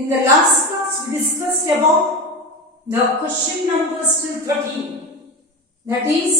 In the last class, we discussed about the question numbers till 13. That is,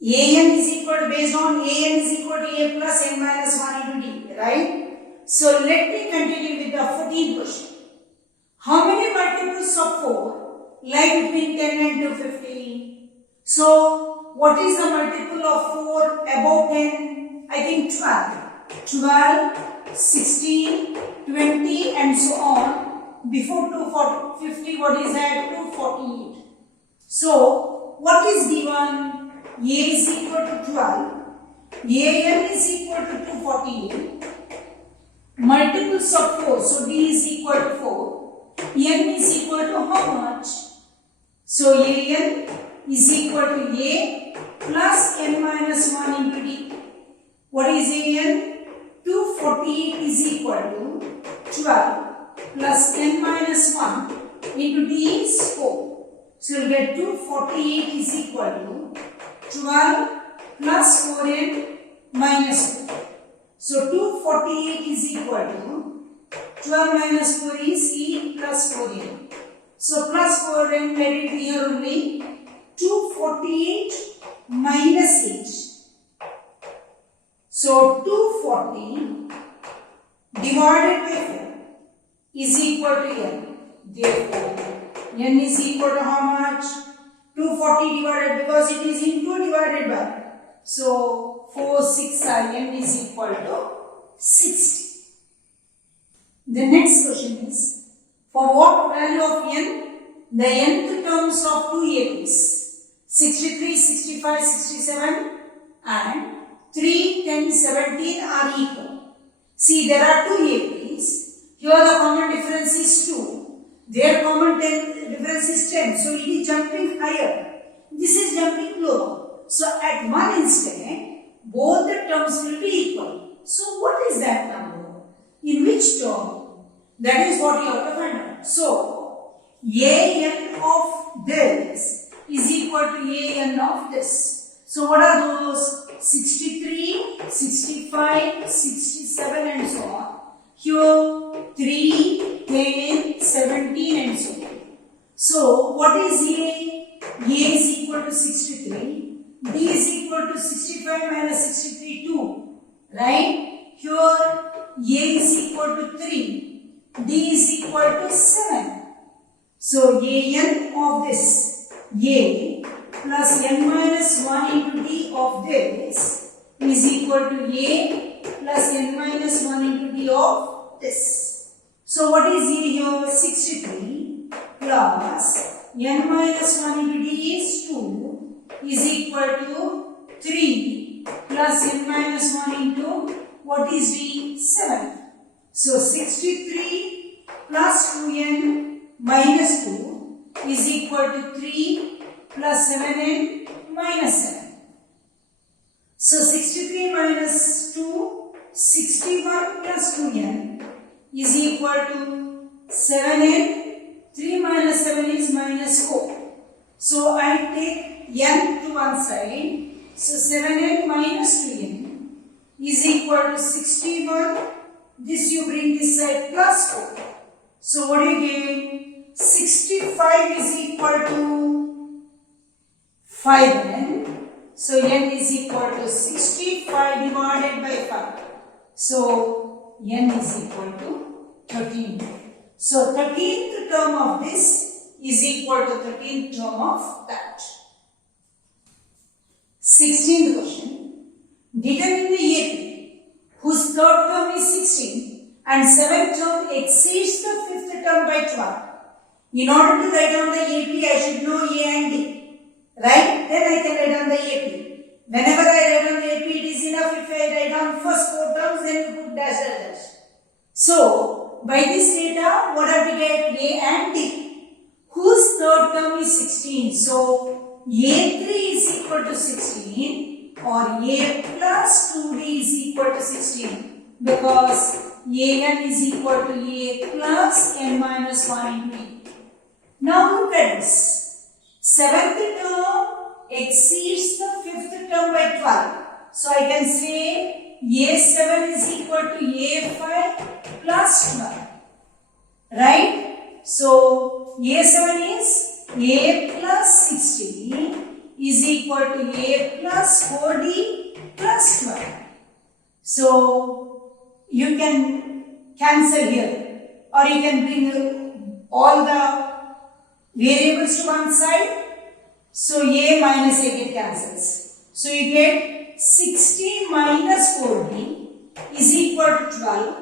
an is equal to, based on an is equal to a plus n minus 1 into d, right? So let me continue with the 14th question. How many multiples of 4 lie between 10 and 250? So what is the multiple of 4 above 10? I think 12. 12, 16, 20 and so on. Before 250, what is that? 248. So what is given? A is equal to 12. An is equal to 248. Multiples of 4. So d is equal to 4. N is equal to how much? So an is equal to a plus n minus 1 into d. What is an? 248 is equal to 12 plus n minus 1 into d is 4. So you will get 248 is equal to 12 plus 4n minus 4. So 248 is equal to 12 minus 4 is e plus 4n. So plus 4n, let it be here only. 248 minus 8. So 240 divided by 4 is equal to n. Therefore, n is equal to how much? 240 divided, because it is into divided by. So 4, 6 n is equal to 60. The next question is, for what value of n? The nth terms of two APs, 63, 65, 67 and 3, 10, 17 are equal. See, there are two APs. Here the common difference is 2. Their common difference is 10. So it is jumping higher. This is jumping lower. So at one instant, both the terms will be equal. So what is that number? In which term? That is what you have to find out. So an of this is equal to an of this. So what are those? 63, 65, 67 and so on. Here 3, 10, 17 and so on. So what is A? A is equal to 63. D is equal to 65 minus 63, 2. Right? Here A is equal to 3. D is equal to 7. So an of this, A plus n minus 1 into d of this is equal to a plus n minus 1 into d of this. So what is a here? 63 plus n minus 1 into d is 2 is equal to 3 plus n minus 1 into what is d? 7. So 63 plus 2n minus 2 is equal to 3 plus 7n minus 7. So 63 minus 2, 61 plus 2n is equal to 7n. 3 minus 7 is minus 4. So I take n to one side. So 7n minus 2n is equal to 61. This you bring this side plus 4. So what do you get? 65 is equal to 5n. So n is equal to 65 divided by 5. So n is equal to 13. So 13th term of this is equal to 13th term of that. 16th question. Determine the AP whose third term is 16 and 7th term exceeds the 5th term by 12. In order to write down the AP, I should know A and D. Right? Then I can write down the AP. Whenever I write down the AP, it is enough if I write down first 4 terms, then you put dash dash dash. So, by this data, what have we get? A and D. Whose third term is 16? So, A3 is equal to 16 or A plus 2D is equal to 16 because an is equal to A plus n minus 1 into E. Now look at this. 7th term exceeds the 5th term by 12. So I can say A7 is equal to A5 plus 12. right? So A7 is A plus 16 is equal to A plus 4D plus 12. So you can cancel here, or you can bring all the variables to one side. So A minus A get cancels. So you get 16 minus 4D is equal to 12.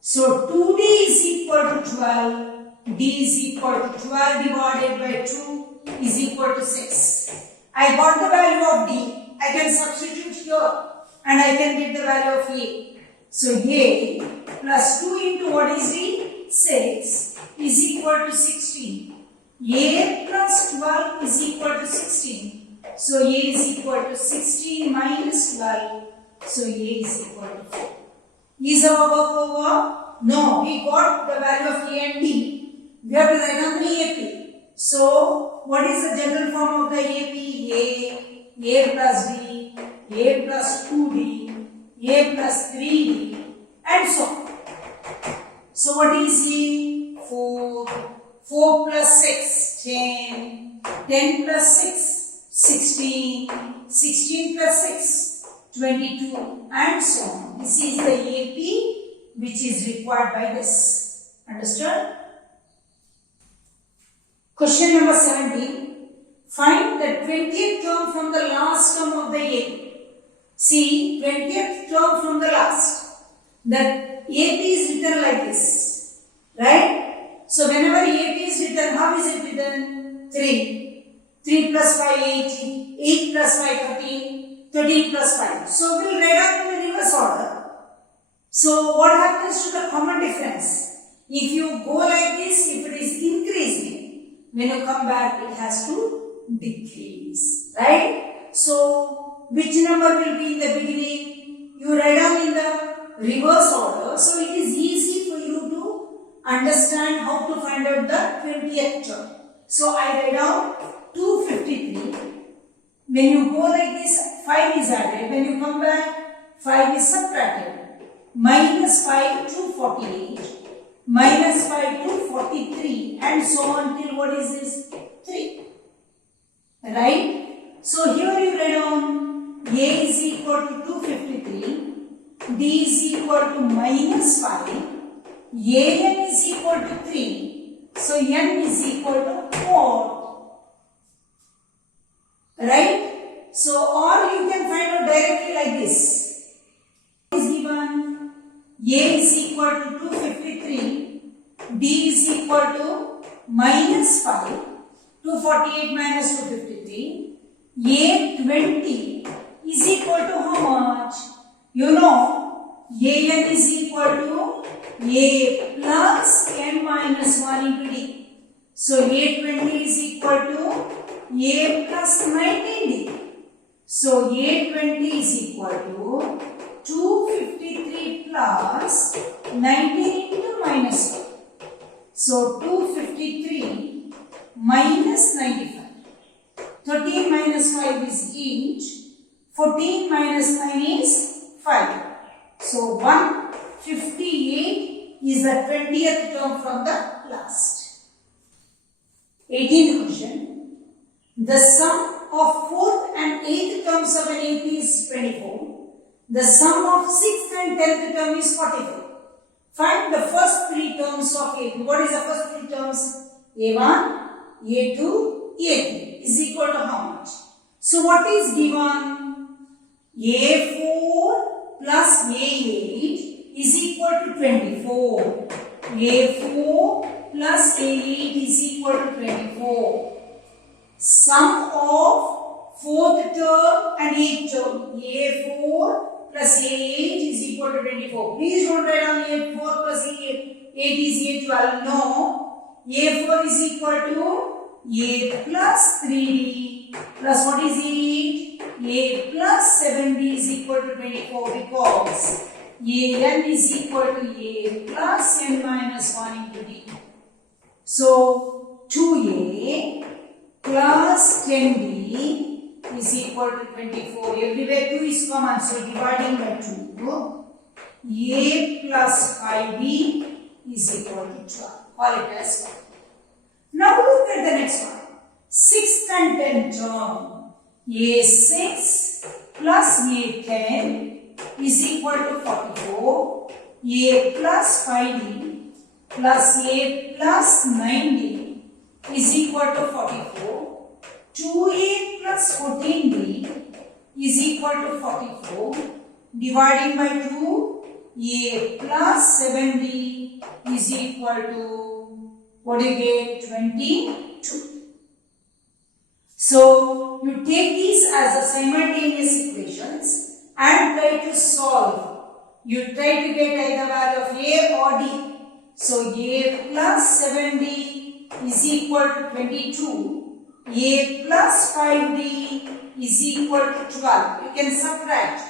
So 2D is equal to 12. D is equal to 12 divided by 2 is equal to 6. I got the value of D. I can substitute here and I can get the value of A. So A plus 2 into what is D? 6 is equal to 16. A plus 12 is equal to 16. So A is equal to 16 minus 12. So A is equal to 4. Is our work over? No, we got the value of A and D. We have to write down the AP. So what is the general form of the AP? A plus D, A plus 2D, A plus 3D, and so on. So what is A? 4. 4 plus 6, 10. 10 plus 6, 16. 16 plus 6, 22, and so on. This is the AP which is required by this. Understood? Question number 17. Find the 20th term from the last term of the AP. See, 20th term from the last. The AP is written like this. Right? So whenever AP is written, how is it written? 3. 3 plus 5, 8. 8 plus 5, 13. 13 plus 5. So we'll write out in the reverse order. So what happens to the common difference? If you go like this, if it is increasing, when you come back, it has to decrease. Right? So which number will be in the beginning? You write down in the reverse order. So it is easy for you to understand how to find out the 20th term. So I write down 253. When you go like this, 5 is added. When you come back, 5 is subtracted. Minus 5, 248. Minus 5, 243. And so on till what is this? 3. Right? So here you write down A is equal to 253. D is equal to minus 5. An is equal to 3. So n is equal to 4. Right? So or you can find out directly like this. Is given A is equal to 253. D is equal to minus 5. 248 minus 253. A 20 is equal to how much? You know, An is equal to A plus n minus 1 into D. So A20 is equal to A plus 19D. So A20 is equal to 253 plus 19 into minus 1. So 253 minus 95. 13 minus 5 is 8. 14 minus 9 is 5. So 158 is the 20th term from the last. 18th question. The sum of 4th and 8th terms of an AP is 24. The sum of 6th and 10th term is 44. Find the first 3 terms of AP. What is the first 3 terms? A1, A2, A3 is equal to how much? So what is given? A4 plus A8 is equal to 24. A4 plus A8 is equal to 24. Sum of 4th term and 8th term. A4 plus A8 is equal to 24. Please don't write down A4 plus A8 is A12. No. A4 is equal to A plus 3D plus what is 8? A plus 7D is equal to 24 because An is equal to A plus n minus 1 into D. So 2A plus 10D is equal to 24. Everywhere 2 is common, so dividing by 2. A plus 5D is equal to 12. Call it as 5. Now look at the next one. 6th and 10th term. A6 plus A10 is equal to 44. A plus 5D plus A plus 9D is equal to 44. 2A plus 14D is equal to 44. Dividing by 2, A plus 7D is equal to, what do you get? 22. So, you take these as a simultaneous equations and try to solve. You try to get either value of A or D. So, A plus 7D is equal to 22. A plus 5D is equal to 12. You can subtract.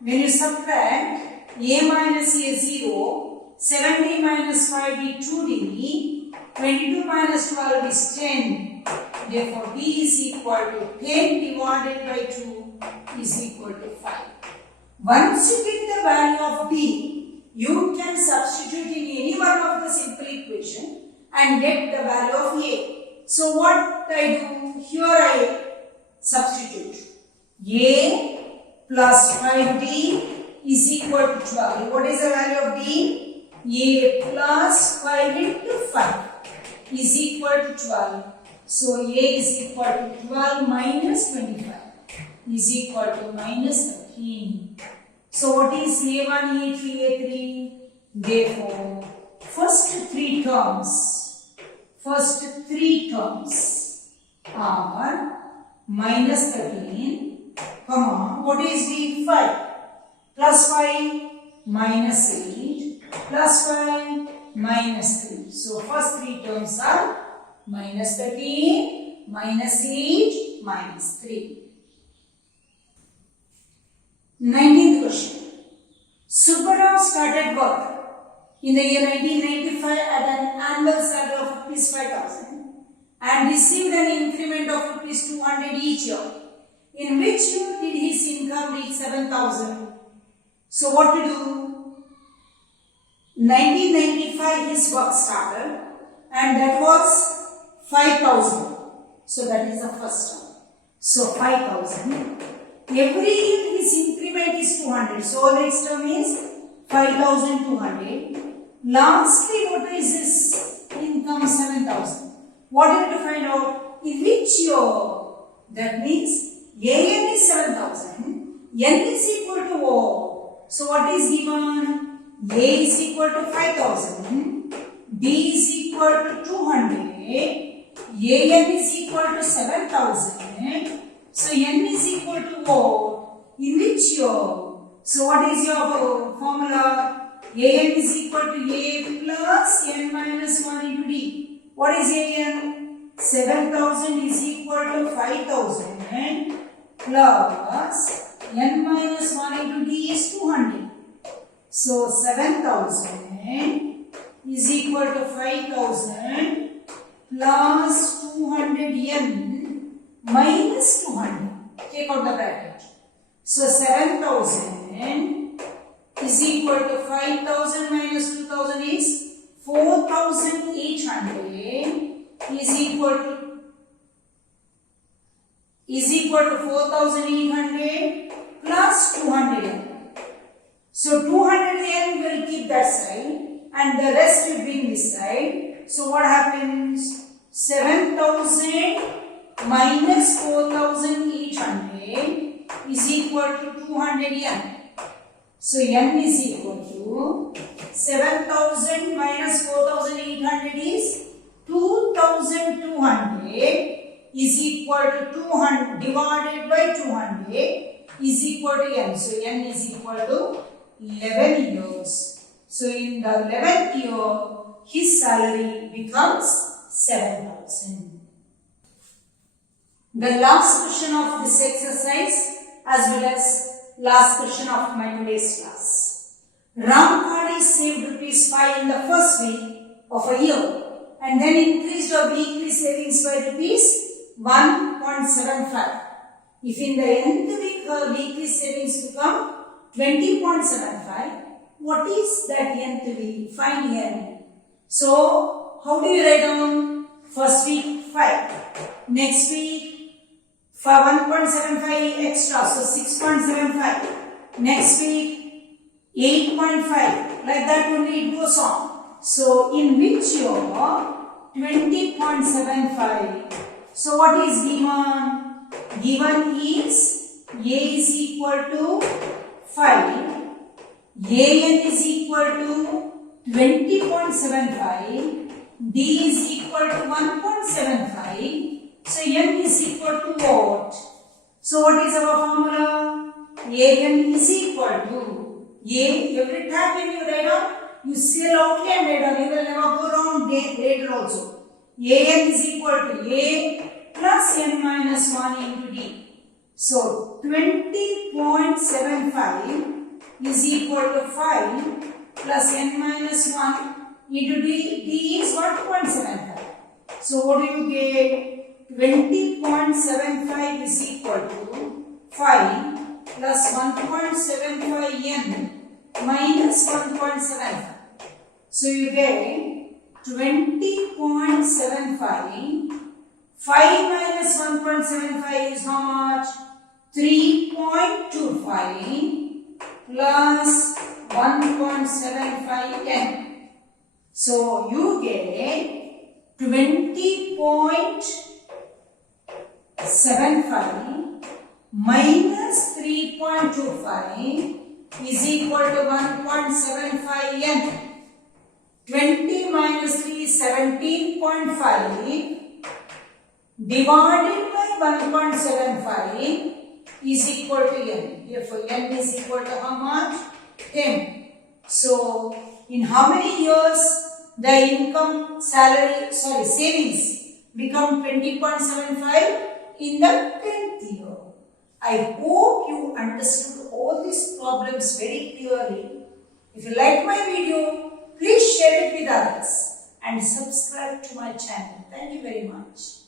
When you subtract, A minus A 0, 7D minus 5D 2D, 22 minus 12 is 10. Therefore, D is equal to 10 divided by 2 is equal to 5. Once you get the value of D, you can substitute in any one of the simple equation and get the value of A. So, what I do? Here I substitute. A plus 5D is equal to 12. What is the value of D? A plus 5 into 5 is equal to 12. So, A is equal to 12 minus 25 is equal to minus 13. So, what is A1, A2, A3? Therefore, first three terms are minus 13, comma, what is D? 5, plus 5, minus 8, plus 5, minus 3. So, first three terms are minus 13, minus 8, minus 3. 19th question. Subbarao started work in the year 1995 at an annual salary of ₹5,000 and received an increment of ₹200 each year. In which year did his income reach 7,000? So what to do? 1995 his work started and that was 5,000. So that is the first term. So 5,000. Every year his increment is 200. So next term is 5,200. Lastly, what is his income? 7,000. What do you have to find out? In which year? That means AN is 7,000. N is equal to O. So what is given? A is equal to 5,000. B is equal to 200. AN is equal to 7,000. So N is equal to O. In which year? So what is your formula? AN is equal to A plus N minus 1 into D. What is AN? 7,000 is equal to 5,000 plus N minus 1 into D is 200. So 7,000 is equal to 5,000 plus 200 N minus 200. Take out the bracket. So 7,000 is equal to 5,000 minus 2,000 is 4,800 is equal to 4,800 plus 200 N. So 200 N will keep that side and the rest will bring this side. So what happens? 7,000 minus 4,800 is equal to 200 N. So N is equal to 7,000 minus 4,800 is 2,200 is equal to 200 divided by 200 is equal to N. So N is equal to 11 years. So in the 11th year, his salary becomes 7,000. The last question of this exercise as well as last question of my today's class. Ram Kadi saved ₹5 in the first week of a year and then increased her weekly savings by ₹1.75. If in the nth week her weekly savings become 20.75, what is that nth week? Find N. So how do you write down? First week 5. Next week for 1.75 extra, so 6.75. Next week 8.5. Like that only it goes on. So in which year 20.75. So what is given? Given is A is equal to 5, AN is equal to 20.75, D is equal to 1.75, so N is equal to what? So what is our formula? AN is equal to A, every time when you write down, you say loudly and write down, you will never go wrong later also. AN is equal to A plus N minus 1 into D. So 20.75 is equal to 5 plus N minus 1 into D. D is 1.75. So what do you get? 20.75 is equal to 5 plus 1.75 N minus 1.75. So you get 20.75. 5 minus 1.75 is how much? 3.25 plus 1.75 N. So you get 20.75 minus 3.25 is equal to 1.75 N. 20 minus 3 is 17.5 divided by 1.75 is equal to N. Therefore, N is equal to how much? 10. So, in how many years the savings become 20.75? In the 10th year. I hope you understood all these problems very clearly. If you like my video, please share it with others and subscribe to my channel. Thank you very much.